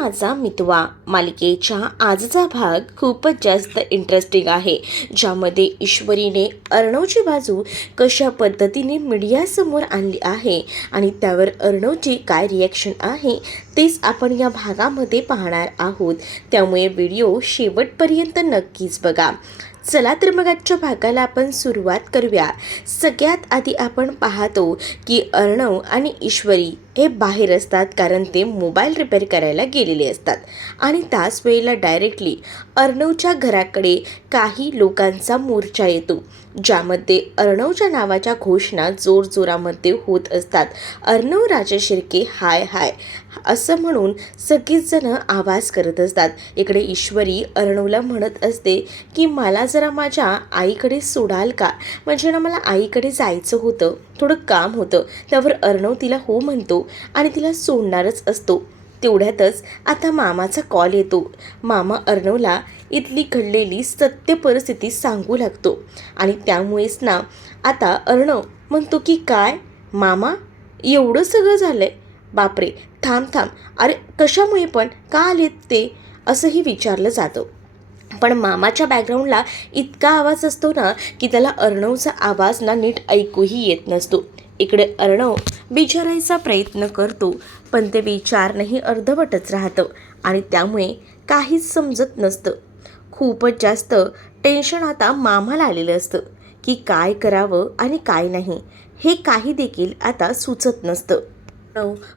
माझा मितवा मालिकेच्या आजचा भाग खूपच जास्त इंटरेस्टिंग आहे, ज्यामध्ये ईश्वरीने अर्णवची बाजू कशा पद्धतीने मीडियासमोर आणली आहे आणि त्यावर अर्णवची काय रिॲक्शन आहे तेच आपण या भागामध्ये पाहणार आहोत. त्यामुळे व्हिडिओ शेवटपर्यंत नक्कीच बघा. चला तर मग आजच्या भागाला आपण सुरुवात करूया. सगळ्यात आधी आपण पाहतो की अर्णव आणि ईश्वरी हे बाहेर असतात, कारण ते मोबाईल रिपेअर करायला गेलेले असतात आणि त्याच वेळेला डायरेक्टली अर्णवच्या घराकडे काही लोकांचा मोर्चा येतो, ज्यामध्ये अर्णवच्या नावाच्या घोषणा जोरजोरामध्ये होत असतात. अर्णव राजशिर्के हाय हाय असं म्हणून सगळीच जण आवाज करत असतात. इकडे ईश्वरी अर्णवला म्हणत असते की मला जरा माझ्या आईकडे सोडाल का, म्हणजे ना मला आईकडे जायचं होतं, थोडं काम होतं. त्यावर अर्णव तिला हो म्हणतो आणि तिला सोडणारच असतो. तेवढ्यातच आता मामाचा कॉल येतो. मामा अर्णवला इथली घडलेली सत्य परिस्थिती सांगू लागतो आणि त्यामुळेच ना आता अर्णव म्हणतो की काय मामा, एवढं सगळं झालंय, बापरे, थांब, अरे कशामुळे, पण का आलेत ते, असंही विचारलं जातं. पण मामाच्या बॅकग्राऊंडला इतका आवाज असतो ना की त्याला अर्णवचा आवाज ना नीट ऐकूही येत नसतो. इकडे अर्णव विचारायचा प्रयत्न करतो, पण ते विचारणंही अर्धवटच राहतं आणि त्यामुळे काहीच समजत नसतं. खूपच जास्त टेन्शन आता मामाला आलेलं असतं की काय करावं आणि काय नाही हे काही देखील आता सुचत नसतं.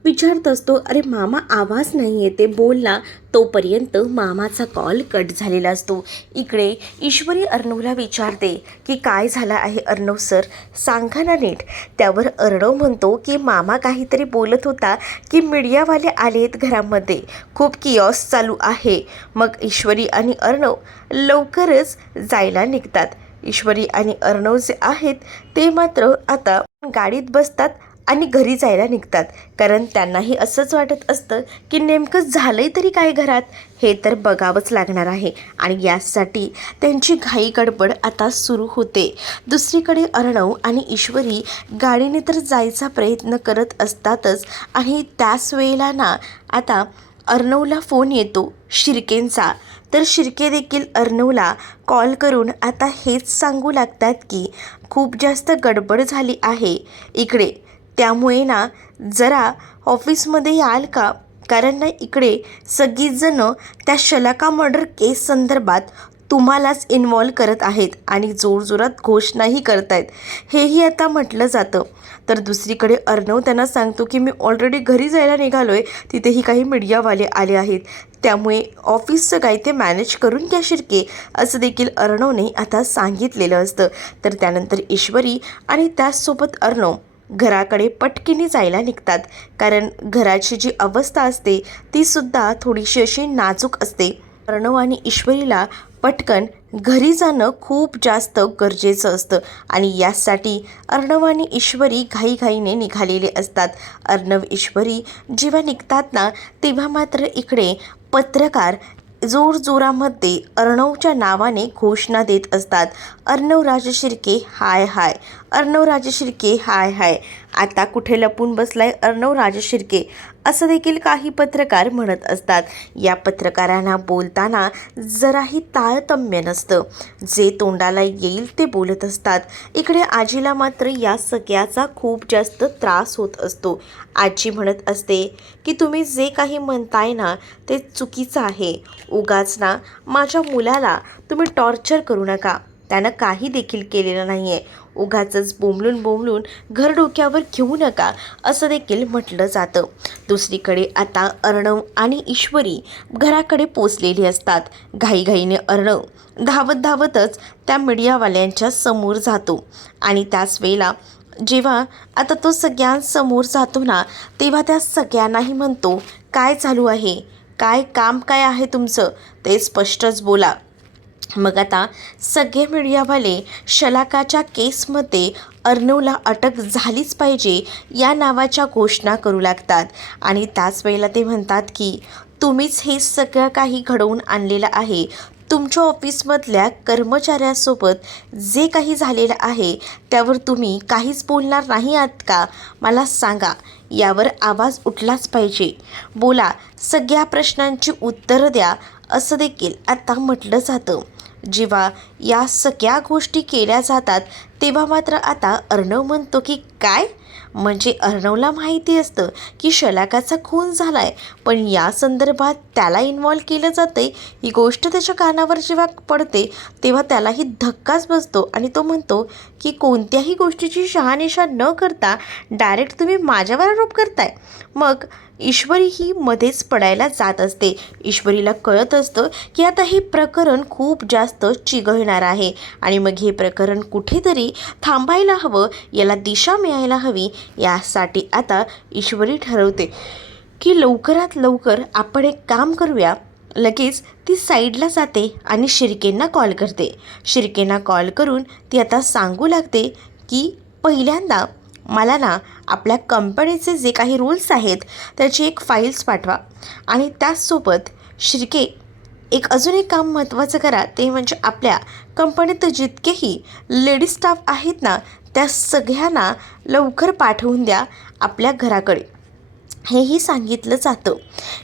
विचारत असतो, अरे मामा आवाज नाही येते, बोल ना. तोपर्यंत मामाचा कॉल कट झालेला असतो. इकडे ईश्वरी अर्णवला विचारते की काय झालं आहे अर्णव सर, सांगा ना नीट. त्यावर अर्णव म्हणतो की मामा काहीतरी बोलत होता की मीडियावाले आलेत घरामध्ये, खूप किओस चालू आहे. मग ईश्वरी आणि अर्णव लवकरच जायला निघतात. ईश्वरी आणि अर्णव जे आहेत ते मात्र आता गाडीत बसतात आणि घरी जायला निघतात, कारण त्यांनाही असंच वाटत असतं की नेमकं झालंय तरी काय घरात, हे तर बघावंच लागणार आहे आणि यासाठी त्यांची घाई गडबड आता सुरू होते. दुसरीकडे अर्णव आणि ईश्वरी गाडीने तर जायचा प्रयत्न करत असतातच आणि त्याच वेळेला ना आता अर्णवला फोन येतो शिर्केंचा. तर शिर्के देखील अर्णवला कॉल करून आता हेच सांगू लागतात की खूप जास्त गडबड झाली आहे इकडे, त्यामुळे ना जरा ऑफिसमध्ये याल का, कारण ना इकडे सगळीजणं त्या शलाका मर्डर केस संदर्भात तुम्हालाच इन्व्हॉल्व करत आहेत आणि जोरजोरात घोषणाही करतायत, हेही आता म्हटलं जातं. तर दुसरीकडे अर्णव त्यांना सांगतो की मी ऑलरेडी घरी जायला निघालो आहे, तिथेही काही मीडियावाले आले आहेत, त्यामुळे ऑफिसचं काही ते मॅनेज करून घ्या शिर्के, असं देखील अर्णवने आता सांगितलेलं असतं. तर त्यानंतर ईश्वरी आणि त्याचसोबत अर्णव घराकडे पटकीने जायला निघतात, कारण घराची जी अवस्था असते ती सुद्धा थोडीशी अशी नाजूक असते. अर्णव आणि ईश्वरीला पटकन घरी जाणं खूप जास्त गरजेचं असतं आणि यासाठी अर्णव आणि ईश्वरी घाईघाईने निघालेले असतात. अर्णव ईश्वरी जेव्हा निघतात ना तेव्हा मात्र इकडे पत्रकार जोरजोरामध्ये अर्णवच्या नावाने घोषणा देत असतात. अर्णव राजशिर्के हाय हाय, अर्णव राजशिर्के हाय हाय, आता कुठे लपून बसलाय अर्णव राजशिर्के, असं देखील काही पत्रकार म्हणत असतात. या पत्रकारांना बोलताना जराही तारतम्य नसतं, जे तोंडाला येईल ते बोलत असतात. इकडे आजीला मात्र या सगळ्याचा खूप जास्त त्रास होत असतो. आजी म्हणत असते की तुम्ही जे काही म्हणताय ना ते चुकीचं आहे, उगाच ना माझ्या मुलाला तुम्ही टॉर्चर करू नका, त्यानं काही देखील केलेलं नाही आहे, उगाचच बोंबलून घर डोक्यावर घेऊ नका, असं देखील म्हटलं जातं. दुसरीकडे आता अर्णव आणि ईश्वरी घराकडे पोचलेली असतात. घाईघाईने अर्णव धावतच त्या मीडियावाल्यांच्या समोर जातो आणि त्याच वेळेला जेव्हा आता तो सगळ्यांसमोर जातो ना तेव्हा त्या सगळ्यांनाही म्हणतो, काय चालू आहे, काय काम काय आहे तुमचं, ते स्पष्टच बोला. मग आता सगळे मीडियावाले शलाकाच्या केसमध्ये अर्णवला अटक झालीच पाहिजे या नावाच्या घोषणा करू लागतात आणि त्याच वेळेला ते म्हणतात की तुम्हीच हे सगळं काही घडवून आणलेलं आहे, तुमच्या ऑफिसमधल्या कर्मचाऱ्यासोबत जे काही झालेलं आहे त्यावर तुम्ही काहीच बोलणार नाही आहात का? मला सांगा. यावर आवाज उठलाच पाहिजे. बोला, सगळ्या प्रश्नांची उत्तरं द्या, असं देखील आता म्हटलं जातं. जेव्हा या सगळ्या गोष्टी केल्या जातात तेव्हा मात्र आता अर्णव म्हणतो की काय? म्हणजे अर्णवला माहिती असतं की शलाकाचा खून झाला आहे, पण या संदर्भात त्याला इन्व्हॉल्व केलं जातं आहे. ही गोष्ट त्याच्या कानावर जेव्हा पडते तेव्हा त्यालाही धक्काच बसतो आणि तो म्हणतो की कोणत्याही गोष्टीची शहानिशा न करता डायरेक्ट तुम्ही माझ्यावर आरोप करताय. मग ईश्वरी ही मध्येच पडायला जात असते. ईश्वरीला कळत असतं की आता हे प्रकरण खूप जास्त चिघळणार आहे आणि मग हे प्रकरण कुठेतरी थांबायला हवं, याला दिशा मिळायला हवी. यासाठी आता ईश्वरी ठरवते की लवकरात लवकर आपण एक काम करूया. लगेच ती साईडला जाते आणि शिर्केंना कॉल करते. शिर्केंना कॉल करून ती आता सांगू लागते की पहिल्यांदा मला ना आपल्या कंपनीचे जे काही रूल्स आहेत त्याची एक फाईल्स पाठवा आणि त्याचसोबत शिर्के अजून एक काम महत्त्वाचं करा, ते म्हणजे आपल्या कंपनीत जितकेही लेडीज स्टाफ आहेत ना त्या सगळ्यांना लवकर पाठवून द्या आपल्या घराकडे. हेही सांगितलं जातं.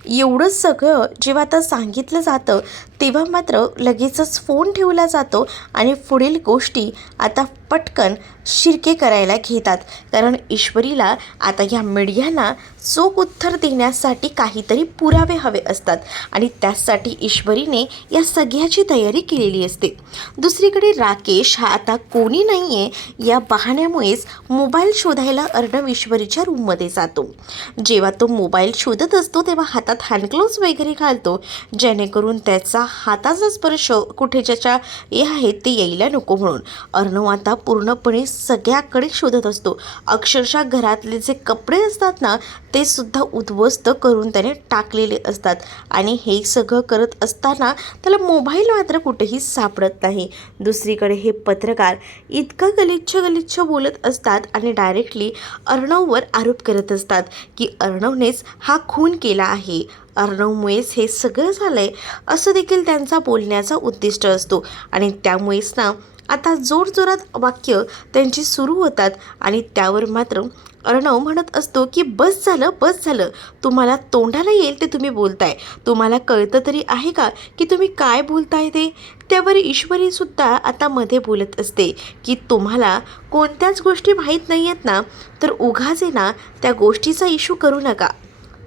एवढं सगळं जेव्हा आता सांगितलं जातं तेव्हा मात्र लगेचच फोन ठेवला जातो आणि पुढील गोष्टी आता पटकन शिर्के करायला घेतात. कारण ईश्वरीला आता या मीडियाला चोख उत्तर देण्यासाठी काहीतरी पुरावे हवे असतात आणि त्यासाठी ईश्वरीने या सगळ्याची तयारी केलेली असते. दुसरीकडे राकेश हा आता कोणी नाही आहे या बहाण्यामुळेच मोबाईल शोधायला अर्णव ईश्वरीच्या रूममध्ये जातो. जेव्हा तो मोबाईल शोधत असतो तेव्हा हातात हँडग्लोव्ज वगैरे घालतो, जेणेकरून त्याचा हाताचा स्पर्श कुठे ज्याच्या हे आहे ते यायला नको म्हणून. अर्णव आता पूर्णपणे सगळ्याकडे शोधत असतो. अक्षरशः घरातले जे कपडे असतात ना ते सुद्धा उद्ध्वस्त करून त्याने टाकलेले असतात आणि हे सगळं करत असताना त्याला मोबाईल मात्र कुठेही सापडत नाही. दुसरीकडे हे पत्रकार इतकं गलिच्छ बोलत असतात आणि डायरेक्टली अर्णववर आरोप करत असतात की अर्णवनेच हा खून केला आहे, अर्णवमुळेच हे सगळं झालं आहे, असं देखील त्यांचा बोलण्याचा उद्दिष्ट असतो. आणि त्यामुळेच ना आता जोरजोरात वाक्य त्यांची सुरू होतात आणि त्यावर मात्र अर्णव म्हणत असतो की बस झालं, तुम्हाला तोंडाला येईल ते तुम्ही बोलताय, तुम्हाला कळतं तरी आहे का की तुम्ही काय बोलताय ते. त्यावर ईश्वरीसुद्धा आता मध्ये बोलत असते की तुम्हाला कोणत्याच गोष्टी माहीत नाही आहेत ना तर उगाच आहे ना त्या गोष्टीचा इश्यू करू नका.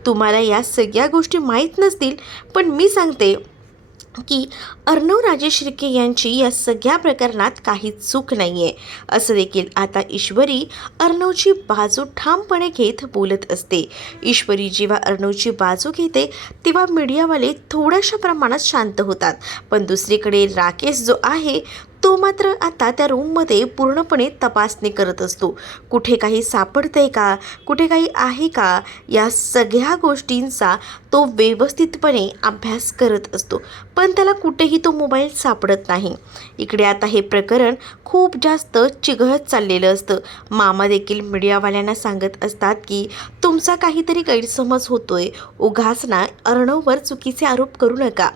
तुम्हाला या सगळ्या गोष्टी माहीत नसतील पण मी सांगते की अर्णव राजे शिर्के यांची या सगळ्या प्रकरणात काहीच चूक नाही आहे, असं देखील आता ईश्वरी अर्णवची बाजू ठामपणे घेत बोलत असते. ईश्वरी जेव्हा अर्णवची बाजू घेते तेव्हा मीडियावाले थोड्याशा प्रमाणात शांत होतात, पण दुसरीकडे राकेश जो आहे तो मात्र आता त्या रूममध्ये पूर्णपणे तपासणी करत असतो. कुठे काही सापडतंय का, कुठे काही आहे का, या सगळ्या गोष्टींचा तो व्यवस्थितपणे अभ्यास करत असतो, पण त्याला कुठेही तो मोबाईल सापडत नाही. इकडे आता हे प्रकरण खूप जास्त चिघळत चाललेलं असतं. मामा देखील मीडियावाल्यांना सांगत असतात की तुमचा काहीतरी गैरसमज होतोय, उगाच ना अर्णववर चुकीचे आरोप करू नका.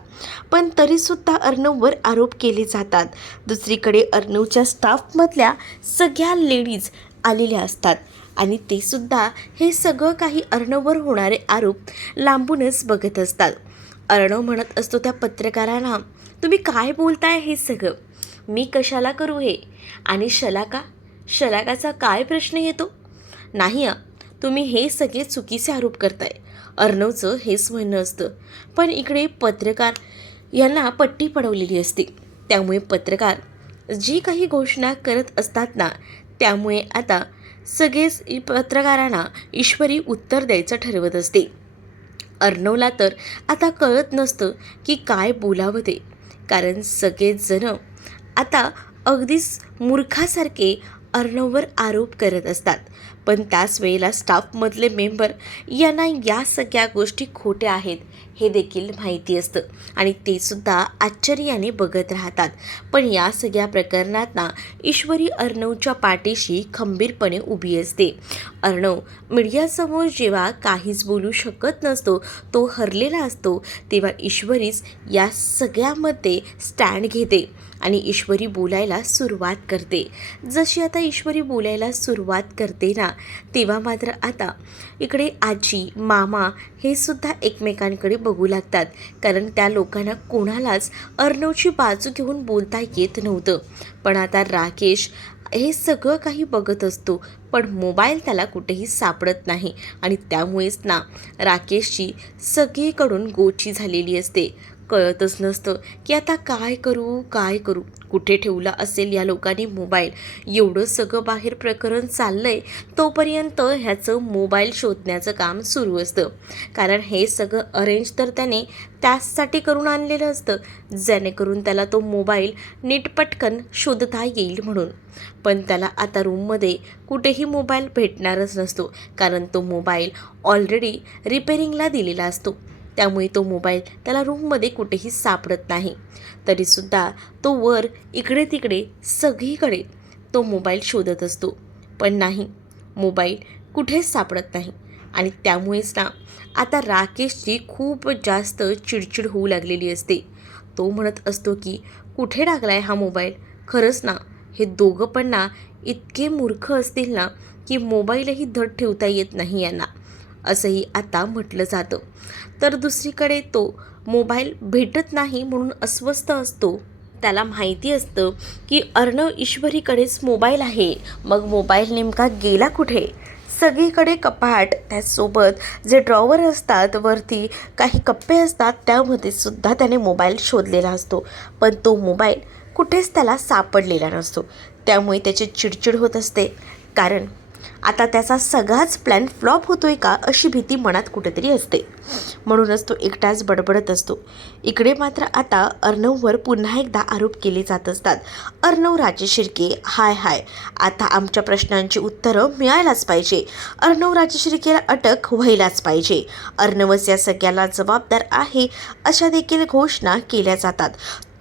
पण तरीसुद्धा अर्णववर आरोप केले जातात. दुसरीकडे अर्णवच्या स्टाफमधल्या सगळ्या लेडीज आलेल्या असतात आणि ते सुद्धा हे सगळं काही अर्णववर होणारे आरोप लांबूनच बघत असतात. अर्णव म्हणत असतो त्या पत्रकारांना, तुम्ही काय बोलताय हे सगळं, मी कशाला करू हे, आणि शलाकाचा काय प्रश्न येतो. नाही तुम्ही हे सगळे चुकीचे आरोप करताय, अर्णवचं हेच म्हणणं असतं. पण इकडे पत्रकार यांना पट्टी पडवलेली असते, त्यामुळे पत्रकार जी काही घोषणा करत असतात ना त्यामुळे आता सगळेच पत्रकारांना ईश्वरी उत्तर द्यायचं ठरवत असते. अर्णवला तर आता कळत नसतं की काय बोलावं ते, कारण सगळेच जण आता अगदीच मूर्खासारखे अर्णववर आरोप करत असतात. पण त्याच वेळेला स्टाफमधले मेंबर यांना या सगळ्या गोष्टी खोट्या आहेत हे देखील माहिती असतं आणि ते सुद्धा आश्चर्याने बघत राहतात. पण या सगळ्या प्रकरणात ना ईश्वरी अर्णवच्या पाठीशी खंबीरपणे उभी असते. अर्णव मीडियासमोर जेव्हा काहीच बोलू शकत नसतो, तो हरलेला असतो, तेव्हा ईश्वरीच या सगळ्यामध्ये स्टँड घेते आणि ईश्वरी बोलायला सुरुवात करते. जशी आता ईश्वरी बोलायला सुरुवात करते ना, तेव्हा मात्र आता इकडे आजी मामा हे सुद्धा एकमेकांकडे बघू लागतात, कारण त्या लोकांना कोणालाच अर्णवची बाजू घेऊन बोलता येत नव्हतं. पण आता राकेश हे सगळं काही बघत असतो, पण मोबाईल त्याला कुठेही सापडत नाही आणि त्यामुळेच ना राकेशची सगळीकडून गोची झालेली असते. कळतच नसतं की आता काय करू कुठे ठेवला असेल या लोकांनी मोबाईल. एवढं सगळं बाहेर प्रकरण चाललंय तोपर्यंत ह्याचं मोबाईल शोधण्याचं काम सुरू असतं, कारण हे सगळं अरेंज तर त्याने त्याचसाठी करून आणलेलं असतं, जेणेकरून त्याला तो मोबाईल नीट पटकन शोधता येईल म्हणून. पण त्याला आता रूममध्ये कुठेही मोबाईल भेटणारच नसतो, कारण तो मोबाईल ऑलरेडी रिपेरिंगला दिलेला असतो. त्यामुळे तो मोबाईल त्याला रूममध्ये कुठेही सापडत नाही. तरीसुद्धा तो वर इकडे तिकडे सगळीकडे तो मोबाईल शोधत असतो, पण नाही, मोबाईल कुठेच सापडत नाही. आणि त्यामुळेच ना आता राकेशची खूप जास्त चिडचिड होऊ लागलेली असते. तो म्हणत असतो की कुठे टाकलाय हा मोबाईल. खरंच ना हे दोघं पण ना इतके मूर्ख असतील ना की मोबाईलही धड ठेवता येत नाही यांना, असंही आता म्हटलं जातं. तर दुसरीकडे तो मोबाईल भेटत नाही म्हणून अस्वस्थ असतो. त्याला माहिती असतं की अर्णव ईश्वरीकडेच मोबाईल आहे. मग मोबाईल नेमका गेला कुठे? सगळीकडे कपाट, त्याचसोबत जे ड्रॉवर असतात वरती काही कप्पे असतात त्यामध्ये सुद्धा त्याने मोबाईल शोधलेला असतो, पण तो मोबाईल कुठेच त्याला सापडलेला नसतो. त्यामुळे त्याची चिडचिड होत असते, कारण आता त्याचा सगळाच प्लॅन फ्लॉप होतोय का अशी भीती मनात कुठेतरी असते. म्हणूनच तो एकटाच बडबडत असतो. इकडे मात्र आता अर्णववर पुन्हा एकदा आरोप केले जात असतात. अर्णव राजे शिर्के हाय आता आमच्या प्रश्नांची उत्तरं मिळायलाच पाहिजे. अर्णव राजे शिर्केला अटक व्हायलाच पाहिजे. अर्णवच या सगळ्याला जबाबदार आहे अशा देखील घोषणा केल्या जातात.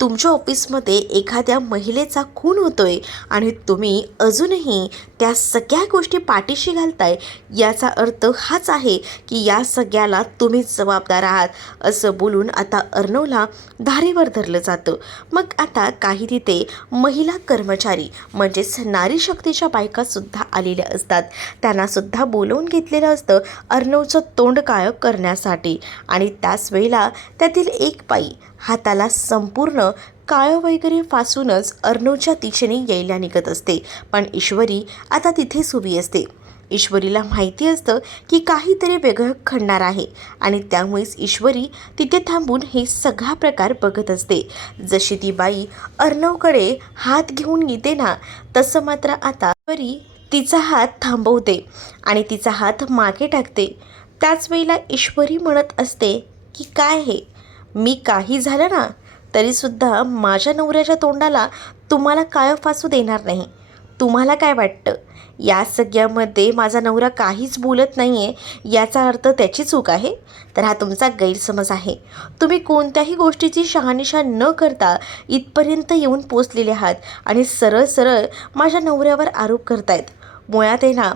तुमच्या ऑफिसमध्ये एखाद्या महिलेचा खून होतोय आणि तुम्ही अजूनही त्या सगळ्या गोष्टी पाठीशी घालताय, याचा अर्थ हाच आहे की या सगळ्याला तुम्हीच जबाबदार आहात, असं बोलून आता अर्णवला धारेवर धरलं जातं. मग आता काही तिथे महिला कर्मचारी म्हणजेच नारी शक्तीच्या बायकासुद्धा आलेल्या असतात. त्यांनासुद्धा बोलवून घेतलेलं असतं अर्णवचं तोंड काळं करण्यासाठी. आणि त्याच वेळेला त्यातील एक बाई हाताला संपूर्ण काळं वगैरे फासूनच अर्णवच्या दिशेने यायला निघत असते. पण ईश्वरी आता तिथेच उभी असते. ईश्वरीला माहिती असतं की काहीतरी वेगळं घडणार आहे आणि त्यामुळेच ईश्वरी तिथे थांबून हे सगळा प्रकार बघत असते. जशी ती बाई अर्णवकडे हात घेऊन येते ना, तसं मात्र आता ईश्वरी तिचा हात थांबवते आणि तिचा हात मागे टाकते. त्याच वेळेला ईश्वरी म्हणत असते की काय हे, मी काही झालं ना तरीसुद्धा माझ्या नवऱ्याच्या तोंडाला तुम्हाला काळं फासू देणार नाही. तुम्हाला काय वाटतं या सगळ्यामध्ये माझा नवरा काहीच बोलत नाही आहे याचा अर्थ त्याची चूक आहे? तर हा तुमचा गैरसमज आहे. तुम्ही कोणत्याही गोष्टीची शहानिशा न करता इथपर्यंत येऊन पोचलेले आहात आणि सरळ सरळ माझ्या नवऱ्यावर आरोप करतायत. मुळात आहे ना,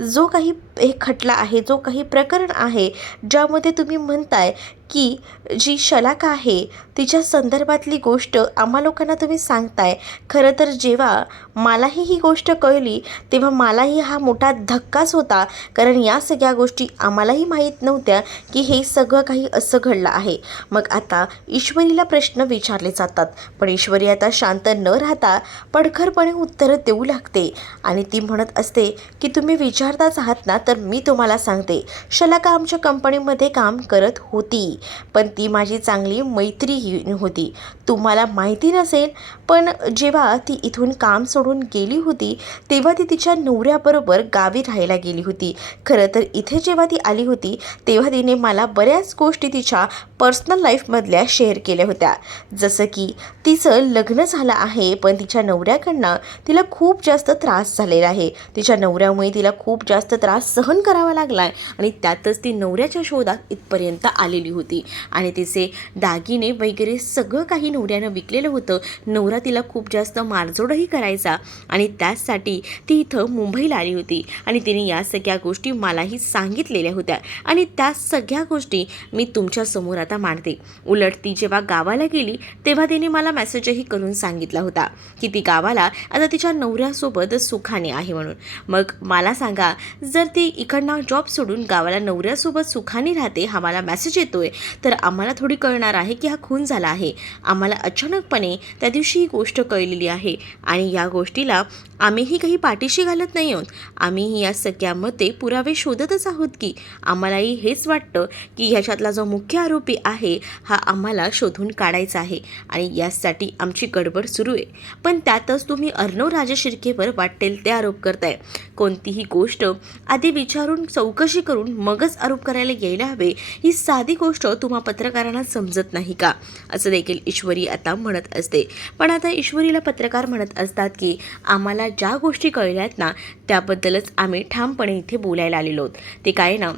जो काही एक खटला आहे, जो काही प्रकरण आहे ज्यामध्ये तुम्ही म्हणताय की जी शलाका आहे तिच्या संदर्भातली गोष्ट आम्हा लोकांना तुम्ही सांगताय. खरं तर जेव्हा मलाही ही गोष्ट कळली तेव्हा मलाही हा मोठा धक्काच होता, कारण या सगळ्या गोष्टी आम्हालाही माहीत नव्हत्या की हे सगळं काही असं घडलं आहे. मग आता ईश्वरीला प्रश्न विचारले जातात, पण ईश्वरी आता शांत न राहता पडखरपणे उत्तरं देऊ लागते आणि ती म्हणत असते की तुम्ही विचारताच आहात ना, तर मी तुम्हाला सांगते. शलाका आमच्या कंपनीमध्ये काम करत होती, पण ती माझी चांगली मैत्रीण होती. तुम्हाला माहिती नसेल, पण जेव्हा ती इथून काम सोडून गेली होती तेव्हा ती तिच्या नवऱ्याबरोबर गावी राहायला गेली होती. खरं तर इथे जेव्हा ती आली होती तेव्हा तिने मला बऱ्याच गोष्टी तिच्या पर्सनल लाईफमधल्या शेअर केल्या होत्या. जसं की तिचं लग्न झालं आहे, पण तिच्या नवऱ्याकडनं तिला खूप जास्त त्रास झालेला आहे. तिच्या नवऱ्यामुळे तिला खूप जास्त त्रास सहन करावा लागला आहे आणि त्यातच ती नवऱ्याच्या शोधात इथपर्यंत आलेली होती आणि तिचे दागिने वगैरे सगळं काही नवऱ्यानं विकलेलं होतं. नवरा तिला खूप जास्त मारझोडही करायचा आणि त्याचसाठी ती इथं मुंबईला आली होती आणि तिने या सगळ्या गोष्टी मलाही सांगितलेल्या होत्या आणि त्या सगळ्या गोष्टी मी तुमच्यासमोर आता मांडते. उलट ती जेव्हा गावाला गेली तेव्हा तिने मला मेसेजही करून सांगितला होता की ती गावाला आता तिच्या नवऱ्यासोबत सुखाने आहे म्हणून. मग मला सांगा, जर ती इकडनं जॉब सोडून गावाला नवऱ्यासोबत सुखाने राहते, हा मला मेसेज येतोय, तर आम्हाला थोडी कळणार आहे की हा खून झाला आहे. आम्हाला अचानकपणे त्या दिवशी ही गोष्ट कळलेली आहे आणि या गोष्टीला आम्हीही काही पाठीशी घालत नाही आहोत. आम्हीही या सगळ्यामध्ये पुरावे शोधतच आहोत की आम्हालाही हेच वाटतं की ह्याच्यातला जो मुख्य आरोपी आहे हा आम्हाला शोधून काढायचा आहे आणि यासाठी आमची गडबड सुरू आहे. पण त्यातच तुम्ही अर्णव राजशिर्केवर वाटेल ते आरोप करताय. कोणतीही गोष्ट आधी विचारून चौकशी करून मगच आरोप करायला यायला हवे, ही साधी गोष्ट तुम्हा पत्रकारांना समजत नाही का, असं देखील ईश्वरी आता म्हणत असते. पण आता ईश्वरीला पत्रकार म्हणत असतात की आम्हाला ज्या गोष्टी कळल्या आहेत ना, त्याबद्दलच आम्ही ठामपणे इथे बोलायला आलेलो आहोत. ते काय ना,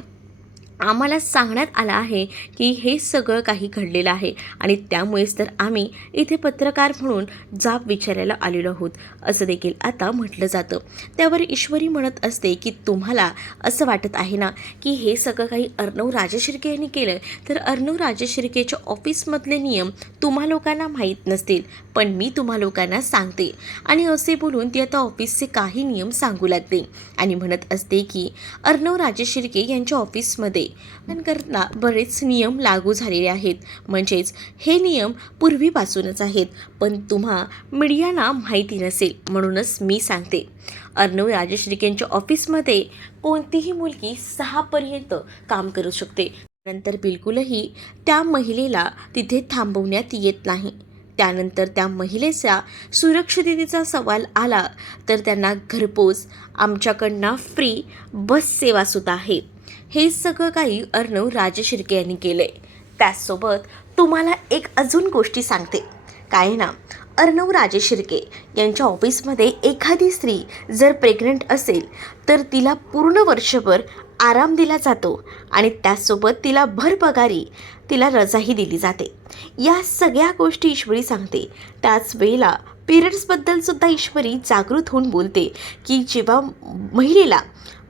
आम्हाला सांगण्यात आलं आहे की हे सगळं काही घडलेलं आहे आणि त्यामुळेच तर आम्ही इथे पत्रकार म्हणून जाब विचारायला आलेलो आहोत, असं देखील आता म्हटलं जातं. त्यावर ईश्वरी म्हणत असते की तुम्हाला असं वाटत आहे ना की हे सगळं काही अर्णव राजशिर्के यांनी केलं, तर अर्णव राजशिर्केच्या ऑफिसमधले नियम तुम्हा लोकांना माहीत नसतील, पण मी तुम्हा लोकांना सांगते. आणि असे बोलून ती आता ऑफिसचे काही नियम सांगू लागते आणि म्हणत असते की अर्णव राजशिर्के यांच्या ऑफिसमध्ये करता बरेच नियम लागू झालेले आहेत. म्हणजेच हे नियम पूर्वीपासूनच आहेत, पण तुम्हा मीडियाला माहिती नसेल म्हणूनच मी सांगते. अर्णव राजशिर्केंच्या ऑफिसमध्ये कोणतीही मुलगी 6पर्यंत काम करू शकते. नंतर बिलकुलही त्या महिलेला तिथे थांबवण्यात येत नाही. त्यानंतर त्या महिलेचा सुरक्षिततेचा सवाल आला तर त्यांना घरपोच आमच्याकडनं फ्री बस सेवासुद्धा आहे. हे सगळं काही अर्णव राजशिर्के यांनी केलं आहे. त्याचसोबत तुम्हाला एक अजून गोष्टी सांगते. काय ना, अर्णव राजशिर्के यांच्या ऑफिसमध्ये एखादी स्त्री जर प्रेग्नंट असेल तर तिला पूर्ण वर्षभर आराम दिला जातो आणि त्याचसोबत तिला भरपगारी तिला रजाही दिली जाते. या सगळ्या गोष्टी ईश्वरी सांगते. त्याच वेळेला पिरियड्सबद्दलसुद्धा ईश्वरी जागृत होऊन बोलते की जेव्हा महिलेला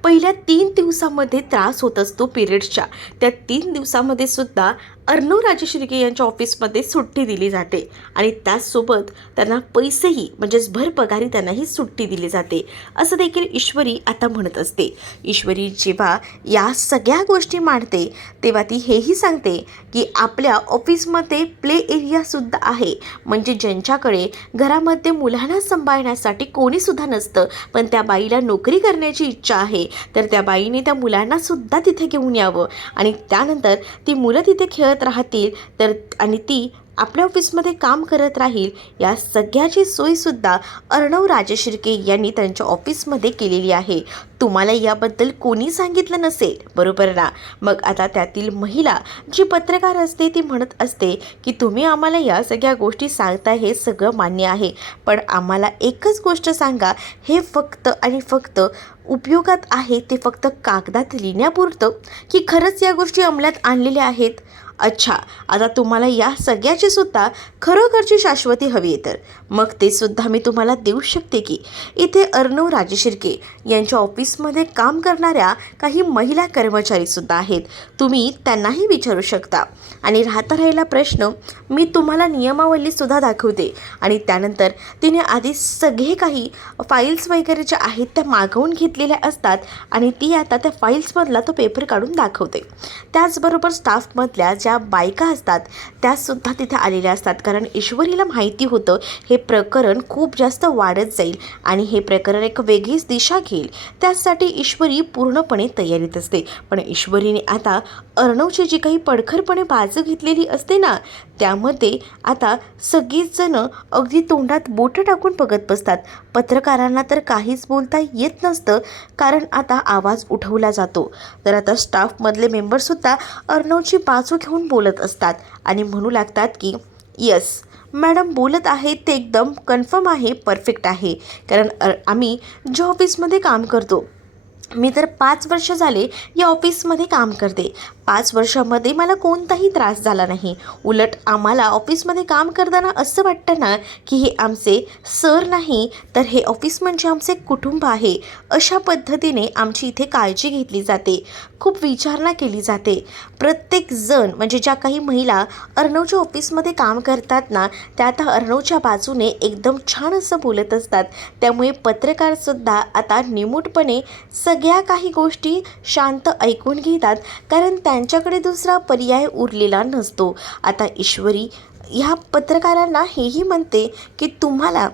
पहिल्या 3 दिवसामध्ये त्रास होत असतो पिरियड्सच्या, त्या 3 दिवसामध्ये सुद्धा अर्णव राजशिर्के यांच्या ऑफिसमध्ये सुट्टी दिली जाते आणि त्याचसोबत त्यांना पैसेही म्हणजेच भरपगारी त्यांनाही सुट्टी दिली जाते, असं देखील ईश्वरी आता म्हणत असते. ईश्वरी जेव्हा या सगळ्या गोष्टी मांडते तेव्हा ती हेही सांगते की आपल्या ऑफिसमध्ये प्ले एरियासुद्धा आहे. म्हणजे ज्यांच्याकडे घरामध्ये मुलांना सांभाळण्यासाठी कोणीसुद्धा नसतं, पण त्या बाईला नोकरी करण्याची इच्छा आहे, तर त्या बाईने त्या मुलांनासुद्धा तिथे घेऊन यावं आणि त्यानंतर ती मुलं तिथे खेळत राहतील तर आणि ती आपल्या ऑफिसमध्ये काम करत राहील. या सगळ्याची सोयसुद्धा अर्णव राजशिर्के यांनी त्यांच्या ऑफिसमध्ये केलेली आहे. तुम्हाला याबद्दल कोणी सांगितलं नसेल, बरोबर ना? मग आता त्यातील महिला जी पत्रकार असते ती म्हणत असते की तुम्ही आम्हाला या सगळ्या गोष्टी सांगताय, हे सगळं मान्य आहे, पण आम्हाला एकच गोष्ट सांगा, हे फक्त आणि फक्त उपयोगात आहे ते फक्त कागदात लिहिण्यापुरतं की खरंच या गोष्टी अंमलात आणलेल्या आहेत? अच्छा, आता तुम्हाला या सगळ्याची सुद्धा खरोखरची शाश्वती हवी आहे तर मग ते सुद्धा मी तुम्हाला देऊ शकते की इथे अर्णव राजशिर्के यांच्या ऑफिसमध्ये काम करणाऱ्या काही महिला कर्मचारीसुद्धा आहेत. तुम्ही त्यांनाही विचारू शकता. आणि राहिला प्रश्न, मी तुम्हाला नियमावलीसुद्धा दाखवते आणि त्यानंतर तिने आधी सगळे काही फाईल्स वगैरे ज्या आहेत त्या मागवून घेतलेल्या असतात आणि ती आता त्या फाईल्समधला तो पेपर काढून दाखवते. त्याचबरोबर स्टाफमधल्या ज्या बायका असतात त्यासुद्धा तिथे आलेल्या असतात, कारण ईश्वरीला माहिती होतं हे प्रकरण खूप जास्त वाढत जाईल आणि हे प्रकरण एक वेगळीच दिशा घेईल. त्यासाठी ईश्वरी पूर्णपणे तयारीत असते. पण ईश्वरीने आता अर्णवची जी काही पडखरपणे बाजू घेतलेली असते ना, त्यामध्ये आता सगळीच जणं अगदी तोंडात बोटं टाकून बघत बसतात. पत्रकारांना तर काहीच बोलता येत नसतं, कारण आता आवाज उठवला जातो. तर आता स्टाफमधले मेंबरसुद्धा अर्णवची बाजू घेऊन राहून बोलत असतात आणि म्हणू लागतात की यस मॅडम बोलत आहेत ते एकदम कन्फर्म आहे, परफेक्ट आहे. कारण आम्ही ज्या ऑफिसमध्ये काम करतो, मी तर 5 वर्ष झाले या ऑफिसमध्ये काम करते. 5 वर्षामध्ये मला कोणताही त्रास झाला नाही. उलट आम्हाला ऑफिसमध्ये काम करताना असं वाटतं ना की हे आमचे सर नाही तर हे ऑफिस म्हणजे आमचे कुटुंब आहे. अशा पद्धतीने आमची इथे काळजी घेतली जाते, खूप विचारणा केली जाते. प्रत्येकजण म्हणजे ज्या काही महिला अर्णवच्या ऑफिसमध्ये काम करतात ना, त्या आता अर्णवच्या बाजूने एकदम छान असं बोलत असतात. त्यामुळे पत्रकारसुद्धा आता निमूटपणे सगळ्या काही गोष्टी शांत ऐकून घेतात, कारण त्यांच्याकडे दुसरा पर्याय उरलेला नसतो. आता ईश्वरी ह्या पत्रकारांना हेही म्हणते की तुम्हाला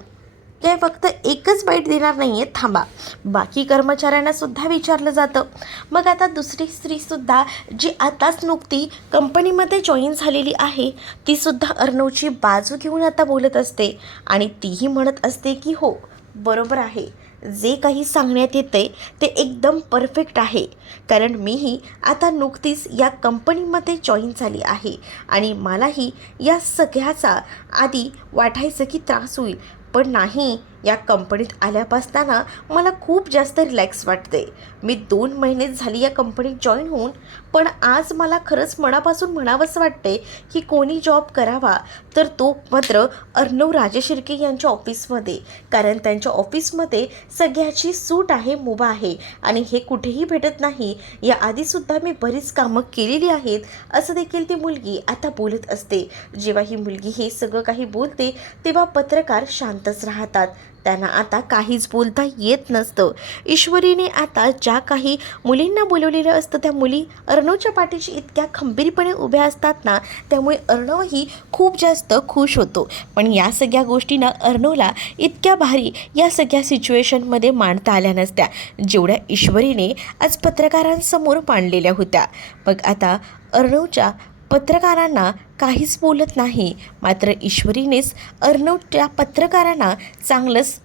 काय फक्त एकच बाईट देणार नाही आहे, थांबा. बाकी कर्मचाऱ्यांना सुद्धा विचारलं जातं. मग आता दुसरी स्त्रीसुद्धा जी आताच नुकती कंपनीमध्ये जॉईन झालेली आहे, तीसुद्धा अर्णवची बाजू घेऊन आता बोलत असते आणि तीही म्हणत असते की हो बरोबर आहे, जे काही सांगण्यात येते ते एकदम परफेक्ट आहे. कारण मीही आता नुकतीच या कंपनीमध्ये जॉईन झाली आहे आणि मलाही या सगळ्याचा आधी वाटायचं की त्रास होईल, पण नाही. या कंपनीत आल्यापासताना मला खूप जास्त रिलॅक्स वाटते. मी 2 महिने झाली या कंपनीत जॉईन होऊन, पण आज मला खरंच मनापासून म्हणावंसं वाटते की कोणी जॉब करावा तर तो मात्र अर्णव राजशिर्के यांच्या ऑफिसमध्ये. कारण त्यांच्या ऑफिसमध्ये सगळ्याची सूट आहे, मुभा आहे आणि हे कुठेही भेटत नाही. याआधीसुद्धा मी बरीच कामं केलेली आहेत, असं देखील ती मुलगी आता बोलत असते. जेव्हा ही मुलगी हे सगळं काही बोलते तेव्हा पत्रकार शांतच राहतात. त्यांना आता काहीच बोलता येत नसतं. ईश्वरीने आता ज्या काही मुलींना बोलवलेलं असतं त्या मुली अर्णवच्या पाठीशी इतक्या खंबीरपणे उभ्या असतात ना, त्यामुळे अर्णवही खूप जास्त खुश होतो. पण या सगळ्या गोष्टींना अर्णवला इतक्या भारी या सगळ्या सिच्युएशनमध्ये मांडता आल्या नसत्या, जेवढ्या ईश्वरीने आज पत्रकारांसमोर मांडलेल्या होत्या. मग आता अर्णवच्या पत्रकारांना काहीच बोलत नाही, मात्र ईश्वरीनेच अर्णवच्या पत्रकारांना चांगलंच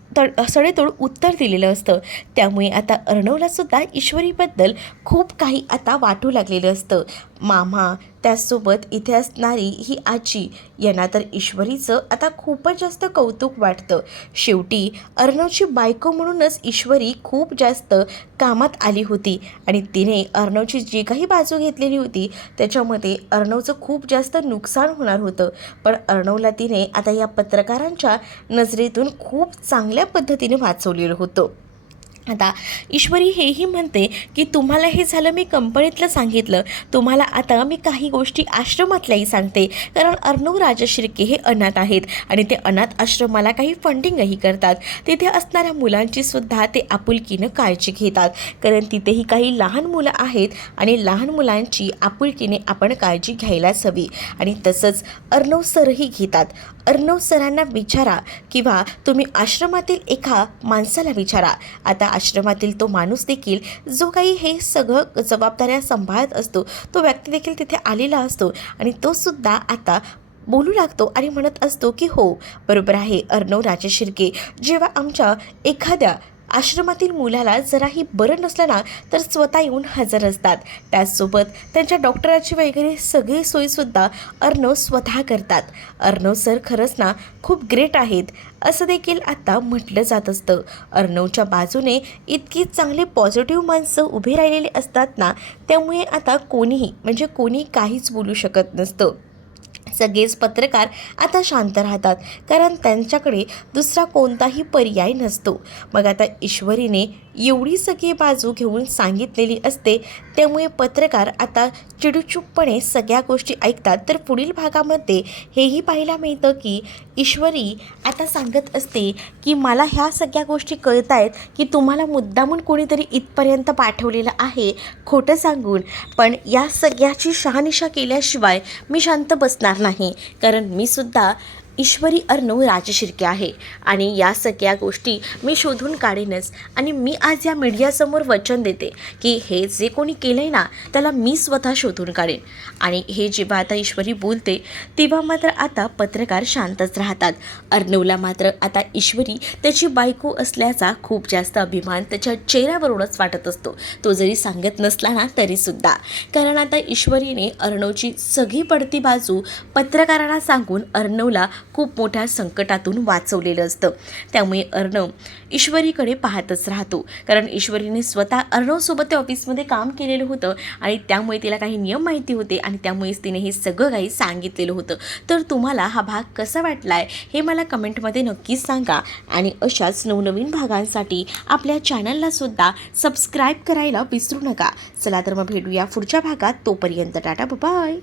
सडेतोड उत्तर दिलेलं असतं. त्यामुळे आता अर्णवलासुद्धा ईश्वरीबद्दल खूप काही आता वाटू लागलेलं असतं. मामा, त्याचसोबत इथे असणारी ही आजी यांना तर ईश्वरीचं आता खूपच जास्त कौतुक वाटतं. शेवटी अर्णवची बायको म्हणूनच ईश्वरी खूप जास्त कामात आली होती आणि तिने अर्णवची जी काही बाजू घेतलेली होती त्याच्यामध्ये अर्णवचं खूप जास्त नुकसान होणार होतं. पण अर्णवला तिने आता या पत्रकारांच्या नजरेतून खूप चांगल्या पद्धतीने वाचवलेलं होतं. आता ईश्वरी हेही म्हणते की तुम्हाला हे झालं मी कंपनीतलं सांगितलं, तुम्हाला आता मी काही गोष्टी आश्रमातल्याही सांगते. कारण अर्णव राजशिर्के हे अनाथ आहेत आणि ते अनाथ आश्रमाला काही फंडिंगही करतात. तिथे असणाऱ्या मुलांचीसुद्धा ते आपुलकीनं काळजी घेतात, कारण तिथेही काही लहान मुलं आहेत आणि लहान मुलांची आपुलकीने आपण काळजी घ्यायलाच हवी. आणि तसंच अर्णव सरही घेतात. अर्णव सरांना विचारा किंवा तुम्ही आश्रमातील एका माणसाला विचारा. आता आश्रमातील तो माणूस देखील जो काही हे सगळं जबाबदाऱ्या सांभाळत असतो, तो व्यक्ती देखील तिथे आलेला असतो आणि तो सुद्धा आता बोलू लागतो आणि म्हणत असतो की हो बरोबर आहे, अर्णव राजशिर्के जेव्हा आमच्या एखाद्या आश्रमातील मुलाला जराही बरं नसलं ना तर स्वतः येऊन हजर असतात. त्याचसोबत त्यांच्या डॉक्टराची वगैरे सगळी सोयीसुद्धा अर्णव स्वतः करतात. अर्णव सर खरंच ना खूप ग्रेट आहेत असं देखील आता म्हटलं जात असतं. अर्णवच्या बाजूने इतकी चांगली पॉझिटिव्ह माणसं उभी राहिलेली असतात ना, त्यामुळे आता कोणीही म्हणजे कोणी काहीच बोलू शकत नसतं. सगळेच पत्रकार आता शांत राहतात, कारण त्यांच्याकडे दुसरा कोणताही पर्याय नसतो. मग आता ईश्वरीने एवढी सगळी बाजू घेऊन सांगितलेली असते, त्यामुळे पत्रकार आता चिडूचूपपणे सगळ्या गोष्टी ऐकतात. तर पुढील भागामध्ये हेही पाहायला मिळतं की ईश्वरी आता सांगत असते की मला ह्या सगळ्या गोष्टी कळत आहेत की तुम्हाला मुद्दामून कोणीतरी इथपर्यंत पाठवलेलं आहे खोटं सांगून, पण या सगळ्याची शहानिशा केल्याशिवाय मी शांत बसणार नाही. कारण मी सुद्धा ईश्वरी अर्णव राजशिर्के आहे आणि या सगळ्या गोष्टी मी शोधून काढेनच. आणि मी आज या मीडियासमोर वचन देते की हे जे कोणी केलं आहे ना त्याला मी स्वतः शोधून काढेन. आणि हे जेव्हा आता ईश्वरी बोलते तेव्हा मात्र आता पत्रकार शांतच राहतात. अर्णवला मात्र आता ईश्वरी त्याची बायको असल्याचा खूप जास्त अभिमान त्याच्या चेहऱ्यावरूनच वाटत असतो, तो जरी सांगत नसला ना तरीसुद्धा. कारण आता ईश्वरीने अर्णवची सगळी पडती बाजू पत्रकारांना सांगून अर्णवला खूप मोठ्या संकटातून वाचवलेलं असतं. त्यामुळे अर्णव ईश्वरीकडे पाहतच राहतो, कारण ईश्वरीने स्वतः अर्णवसोबत त्या ऑफिसमध्ये काम केलेलं होतं आणि त्यामुळे तिला काही नियम माहिती होते आणि त्यामुळेच तिने हे सगळं काही सांगितलेलं होतं. तर तुम्हाला हा भाग कसा वाटला आहे हे मला कमेंटमध्ये नक्कीच सांगा आणि अशाच नवनवीन भागांसाठी आपल्या चॅनललासुद्धा सबस्क्राईब करायला विसरू नका. चला तर मग भेटूया पुढच्या भागात. तोपर्यंत टाटा बाय.